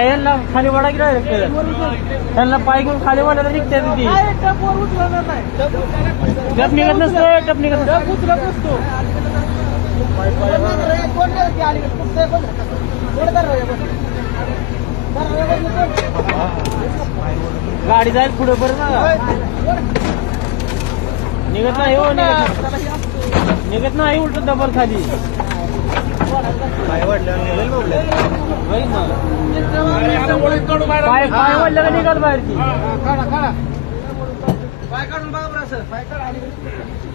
यांना खाली वाडा गेला त्यांना पाय घेऊन खाली वाढायला निघते ती टप निघत नसतो टप निघत नसतो गाडी जाईल पुढे बरं ना निघत नाही हो निघत नाही उलट डबल खाली पाय वाढलं का निघाल बाहेर ती पाय काढून बघा बरं पाय काढ